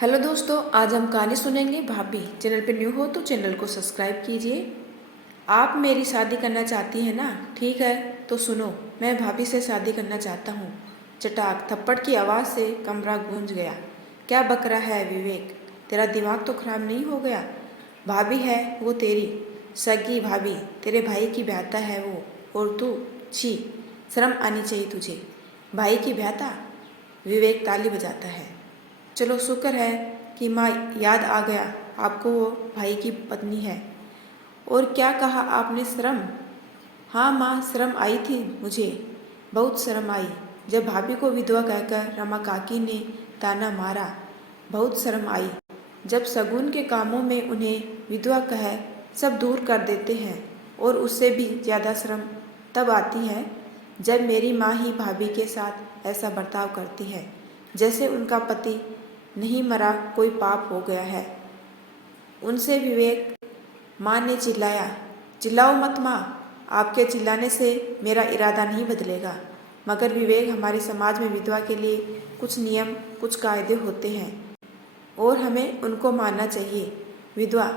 Hello दोस्तों, आज हम कहानी सुनेंगे भाभी। चैनल पर न्यू हो तो चैनल को सब्सक्राइब कीजिए। आप मेरी शादी करना चाहती हैं ना? ठीक है तो सुनो, मैं भाभी से शादी करना चाहता हूँ। चटाक थप्पड़ की आवाज़ से कमरा गूंज गया। क्या बक रहा है विवेक? तेरा दिमाग तो खराब नहीं हो गया? भाभी है वो तेरी सगी भाभी, तेरे भाई की ब्याहता है वो, और तू छी, शर्म आनी चाहिए तुझे। भाई की ब्याहता? विवेक ताली बजाता है। चलो शुक्र है कि माँ याद आ गया, आपको वो भाई की पत्नी है। और क्या कहा आपने, शर्म? हाँ माँ, शर्म आई थी मुझे, बहुत शर्म आई जब भाभी को विधवा कहकर रमा काकी ने ताना मारा। बहुत शर्म आई जब शगुन के कामों में उन्हें विधवा कह सब दूर कर देते हैं। और उससे भी ज़्यादा शर्म तब आती है जब मेरी माँ ही भाभी के साथ ऐसा बर्ताव करती है जैसे उनका पति नहीं मरा कोई पाप हो गया है उनसे। विवेक, माँ ने चिल्लाया। चिल्लाओ मत माँ, आपके चिल्लाने से मेरा इरादा नहीं बदलेगा। मगर विवेक, हमारे समाज में विधवा के लिए कुछ नियम, कुछ कायदे होते हैं और हमें उनको मानना चाहिए। विधवा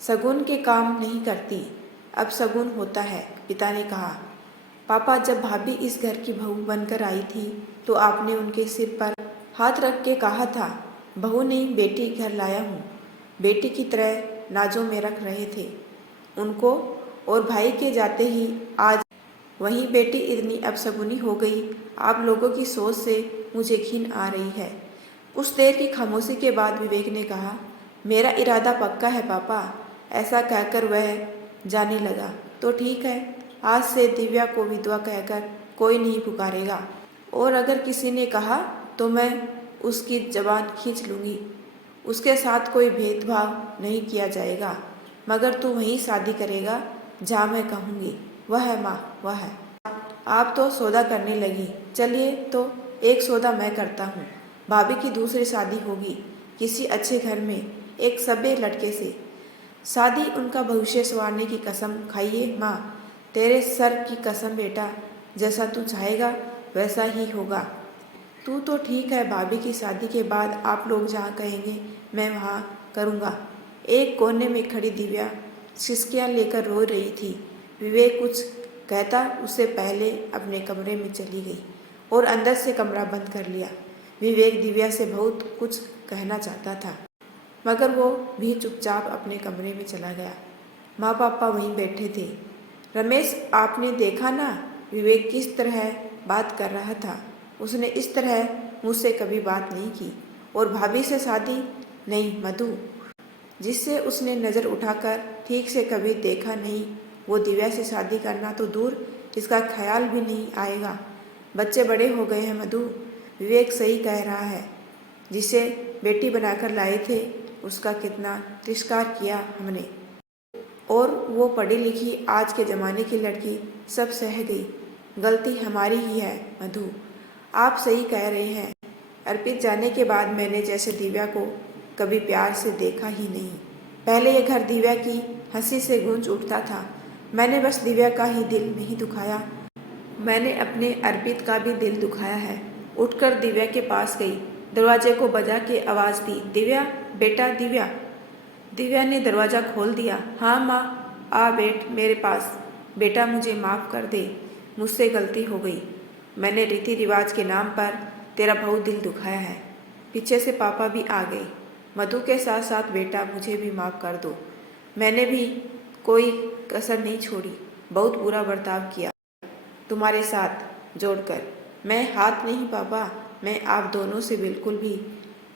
शगुन के काम नहीं करती, अब शगुन होता है, पिता ने कहा। पापा, जब भाभी इस घर की बहू बनकर आई थी तो आपने उनके सिर पर हाथ रख के कहा था, बहू नहीं बेटी घर लाया हूँ। बेटी की तरह नाजों में रख रहे थे उनको। और भाई के जाते ही आज वही बेटी इतनी अपशगुनी हो गई। आप लोगों की सोच से मुझे घिन आ रही है। कुछ देर की खामोशी के बाद विवेक ने कहा, मेरा इरादा पक्का है पापा। ऐसा कहकर वह जाने लगा। तो ठीक है, आज से दिव्या को विधवा कहकर कोई नहीं पुकारेगा, और अगर किसी ने कहा तो मैं उसकी जबान खींच लूँगी। उसके साथ कोई भेदभाव नहीं किया जाएगा। मगर तू वहीं शादी करेगा जहाँ मैं कहूँगी। वह है माँ, वह है। आप तो सौदा करने लगी। चलिए तो एक सौदा मैं करता हूँ। भाभी की दूसरी शादी होगी किसी अच्छे घर में, एक सभ्य लड़के से। शादी उनका भविष्य संवारने की कसम खाइए माँ। तेरे सर की कसम बेटा, जैसा तू चाहेगा वैसा ही होगा। तू तो ठीक है, भाभी की शादी के बाद आप लोग जहाँ कहेंगे मैं वहाँ करूँगा। एक कोने में खड़ी दिव्या सिसकियाँ लेकर रो रही थी। विवेक कुछ कहता उससे पहले अपने कमरे में चली गई और अंदर से कमरा बंद कर लिया। विवेक दिव्या से बहुत कुछ कहना चाहता था, मगर वो भी चुपचाप अपने कमरे में चला गया। माँ पापा वहीं बैठे थे। रमेश, आपने देखा ना विवेक किस तरह बात कर रहा था। उसने इस तरह मुझसे कभी बात नहीं की। और भाभी से शादी? नहीं मधु, जिससे उसने नज़र उठाकर ठीक से कभी देखा नहीं, वो दिव्या से शादी करना तो दूर, इसका ख्याल भी नहीं आएगा। बच्चे बड़े हो गए हैं मधु, विवेक सही कह रहा है। जिसे बेटी बनाकर लाए थे उसका कितना तिरस्कार किया हमने, और वो पढ़ी लिखी आज के ज़माने की लड़की सब सह गई। गलती हमारी ही है मधु, आप सही कह रहे हैं। अर्पित जाने के बाद मैंने जैसे दिव्या को कभी प्यार से देखा ही नहीं। पहले ये घर दिव्या की हंसी से गूंज उठता था। मैंने बस दिव्या का ही दिल नहीं दुखाया, मैंने अपने अर्पित का भी दिल दुखाया है। उठकर दिव्या के पास गई, दरवाजे को बजा के आवाज़ दी, दिव्या बेटा दिव्या। दिव्या ने दरवाज़ा खोल दिया। हाँ माँ, आ बैठ मेरे पास। बेटा मुझे माफ़ कर दे, मुझसे गलती हो गई। मैंने रीति रिवाज के नाम पर तेरा बहुत दिल दुखाया है। पीछे से पापा भी आ गए। मधु के साथ साथ बेटा मुझे भी माफ़ कर दो, मैंने भी कोई कसर नहीं छोड़ी। बहुत बुरा बर्ताव किया तुम्हारे साथ जोड़कर। मैं हाथ नहीं पापा, मैं आप दोनों से बिल्कुल भी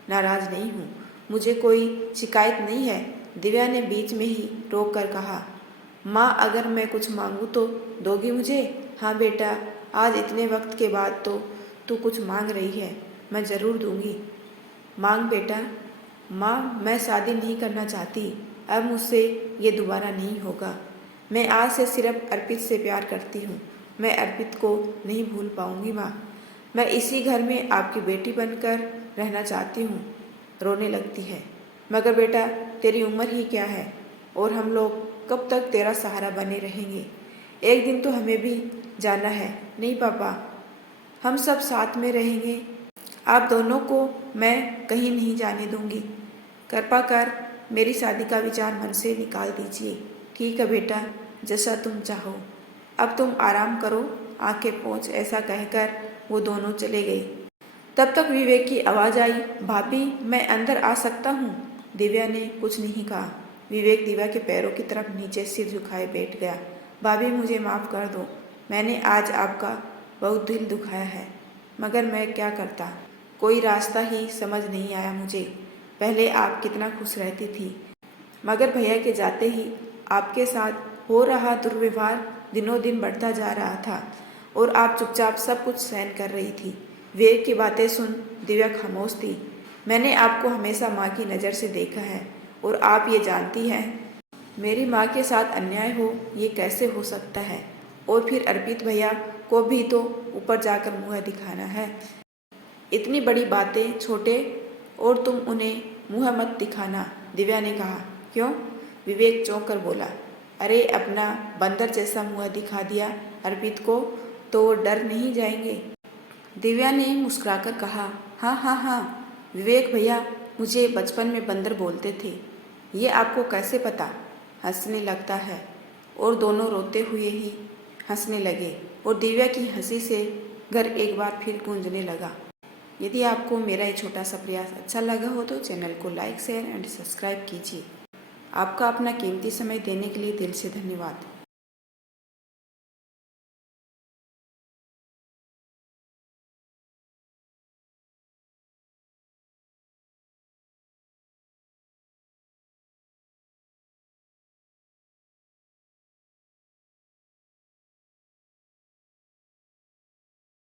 नाराज़ नहीं हूँ, मुझे कोई शिकायत नहीं है। दिव्या ने बीच में ही रोक कर कहा। माँ, अगर मैं कुछ मांगूँ तो दोगी मुझे? हाँ बेटा, आज इतने वक्त के बाद तो तू कुछ मांग रही है, मैं ज़रूर दूंगी। मांग बेटा। माँ, मैं शादी नहीं करना चाहती, अब मुझसे ये दोबारा नहीं होगा। मैं आज से सिर्फ अर्पित से प्यार करती हूँ, मैं अर्पित को नहीं भूल पाऊँगी माँ। मैं इसी घर में आपकी बेटी बनकर रहना चाहती हूँ। रोने लगती है। मगर बेटा, तेरी उम्र ही क्या है, और हम लोग कब तक तेरा सहारा बने रहेंगे? एक दिन तो हमें भी जाना है। नहीं पापा, हम सब साथ में रहेंगे। आप दोनों को मैं कहीं नहीं जाने दूंगी। कृपा कर मेरी शादी का विचार मन से निकाल दीजिए। ठीक है बेटा, जैसा तुम चाहो। अब तुम आराम करो, आंखें पोंछ, ऐसा कहकर वो दोनों चले गए। तब तक विवेक की आवाज़ आई, भाभी मैं अंदर आ सकता हूँ? दिव्या ने कुछ नहीं कहा। विवेक दिव्या के पैरों की तरफ नीचे सिर झुकाए बैठ गया। भाभी मुझे माफ़ कर दो, मैंने आज आपका बहुत दिल दुखाया है, मगर मैं क्या करता, कोई रास्ता ही समझ नहीं आया मुझे। पहले आप कितना खुश रहती थी, मगर भैया के जाते ही आपके साथ हो रहा दुर्व्यवहार दिनों दिन बढ़ता जा रहा था और आप चुपचाप सब कुछ सहन कर रही थी। विवेक की बातें सुन दिव्या खामोश थी। मैंने आपको हमेशा माँ की नज़र से देखा है और आप ये जानती हैं मेरी माँ के साथ अन्याय हो ये कैसे हो सकता है। और फिर अर्पित भैया को भी तो ऊपर जाकर मुँह दिखाना है। इतनी बड़ी बातें छोटे और तुम उन्हें मुँह मत दिखाना, दिव्या ने कहा। क्यों? विवेक चौंक कर बोला। अरे अपना बंदर जैसा मुँह दिखा दिया अर्पित को तो वो डर नहीं जाएंगे? दिव्या ने मुस्कुराकर कहा। हाँ हाँ हाँ विवेक भैया मुझे बचपन में बंदर बोलते थे। ये आपको कैसे पता? हंसने लगता है। और दोनों रोते हुए ही हंसने लगे और दिव्या की हंसी से घर एक बार फिर गूंजने लगा। यदि आपको मेरा ये छोटा सा प्रयास अच्छा लगा हो तो चैनल को लाइक शेयर एंड सब्सक्राइब कीजिए। आपका अपना कीमती समय देने के लिए दिल से धन्यवाद।